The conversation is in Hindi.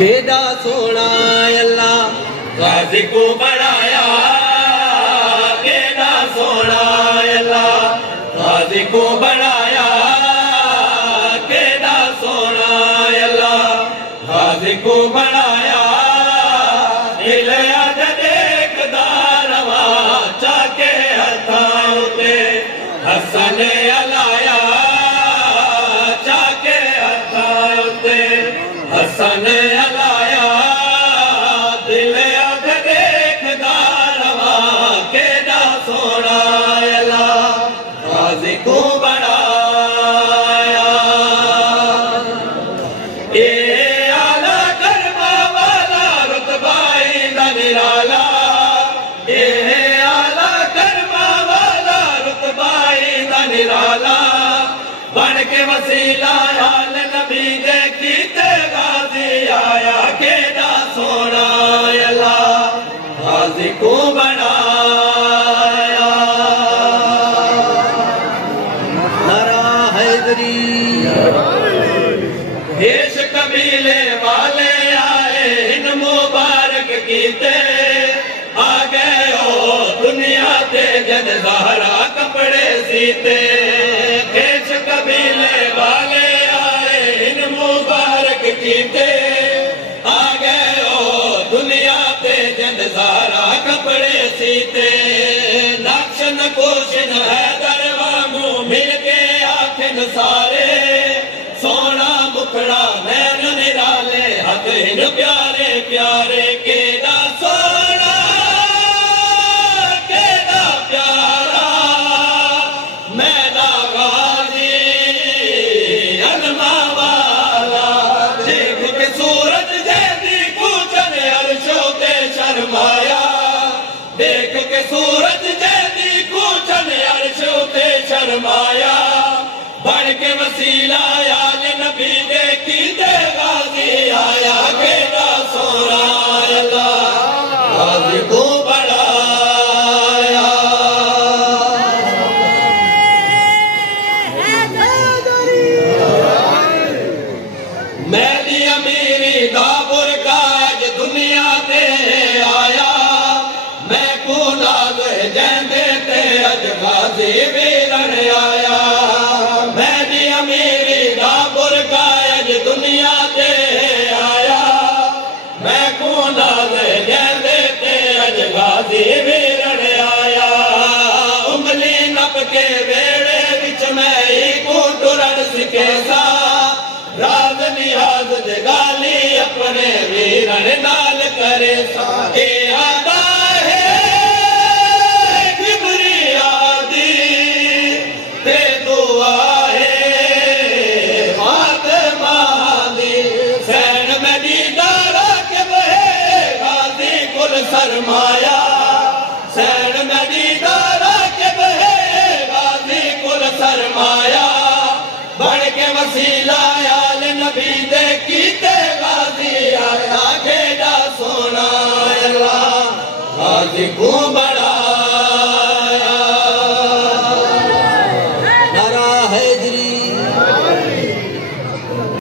केदा सोना अल्लाह गाजी को बढ़ाया, केदा सोना अल्लाह गाजी को बढ़ाया, केदा सोना अल्लाह गाजी को बढ़ाया। हिलया देखदा रवा चाके हथां ते हसन अलाया, चाके हथां ते हसन अलाया। दिल अध देखदा रवा केदा सोना अल्लाह गाजी को बढ़ाया। ए आला करमा वाला रुतबा इंदा निराला, ए आला करमा वाला रुतबा इंदा निराला। बन के वसीला आल नबी दे कीते गाजी आया, केदा सोना अल्लाह गाजी को बढ़ाया। नारा हैदरी देश कबीले वाले आए इन मुबारक कीते, आ गए ओ दुनिया ते जद ज़हरा कपड़े सीते। देश कबीले वाले आए इन मुबारक कीते, आ गए ओ दुनिया ते जद ज़हरा कपड़े सीते। नक्श नकोश हैदर वांगू मिल के आखिन सारे, सोना मुखड़ा नैन निराले हक इन प्यारे प्यारे। केदा सोना केदा प्यारा मैदा गाजी अलमा वाला। देख के सूरज जैदी कूचन अर्शों ते शर्माया, देख के सूरज जैदी कूचन अर्शों ते शर्माया। बढ़ के वसीला आल नबी दे कीते गाजी आया, केदा सोना अल्लाह गाजी को बढ़ाया। मैली अमीरी दा बुरका अज दुनिया ते आया, मैं को नाज जैंदे ते अज गाजी वीरन आया। मैली अमीरी दा बुरका अज दुनिया ते आया, मैं को नाज जैंदे ते अज गाजी वीरन आया। उंगली नप के वेड़े विच मैं ही को टुरन सिखे सा, राज नियाज दे गाली अपने वीरन नाल करे सा। ए आदा है किबरिया दी ते दुआ है फातिमा दी। सैन मदीना के बहे गाजी कुल सरमाया, सैन मदीना के बहे गाजी कुल सरमाया। बढ़ के वसीला आल नबी दे कीते गाजी आया, केदा सोना अल्लाह गाजी को बढ़ाया।